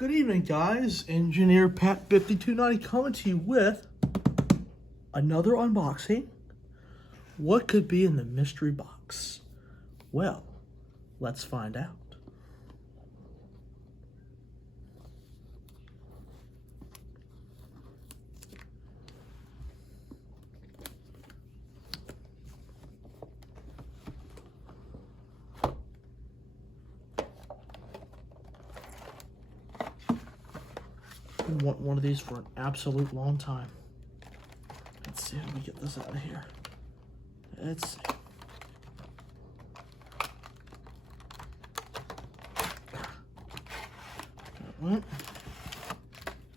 Good evening, guys. Engineer Pat 5290 coming to you with another unboxing. What could be in the mystery box? Well, let's find out. I want one of these for an absolute long time. Let's see how we get this out of here. Let's see. That went.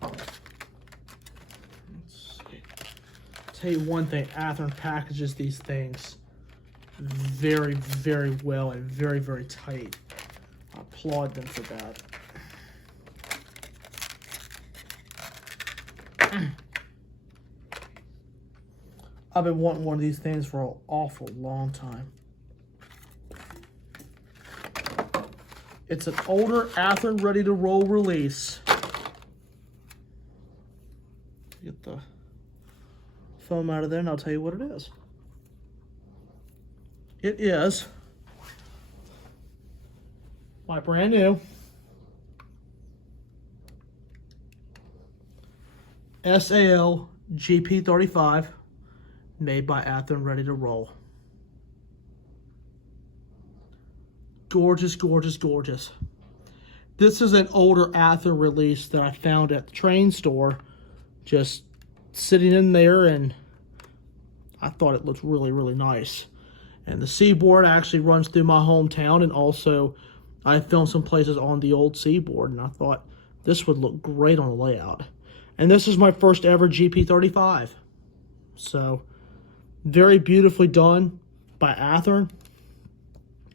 Let's see. Tell you one thing, ATHEARN packages these things very, very well and very, very tight. I applaud them for that. I've been wanting one of these things for an awful long time. It's an older ATHEARN ready to roll release. Get the foam out of there and I'll tell you what it is. It is my brand new SAL GP35 made by ATHEARN ready to roll. Gorgeous, gorgeous, gorgeous. This is an older ATHEARN release that I found at the train store, just sitting in there, and I thought it looked really, really nice. And the seaboard actually runs through my hometown, and also I filmed some places on the old seaboard, and I thought this would look great on the layout. And this is my first ever GP35. So, very beautifully done by ATHEARN.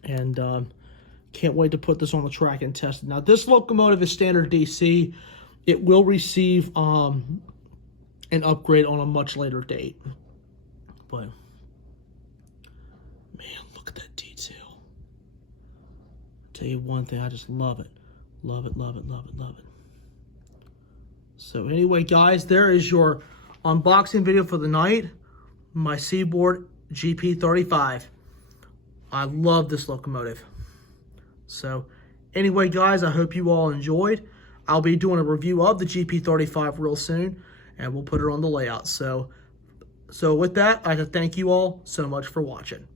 And can't wait to put this on the track and test it. Now, this locomotive is standard DC. It will receive an upgrade on a much later date. But, man, look at that detail. Tell you one thing, I just love it. Love it, love it, love it, love it. So anyway, guys, there is your unboxing video for the night. My Seaboard GP35. I love this locomotive. So anyway, guys, I hope you all enjoyed. I'll be doing a review of the GP35 real soon, and we'll put it on the layout. So with that, I'd like to thank you all so much for watching.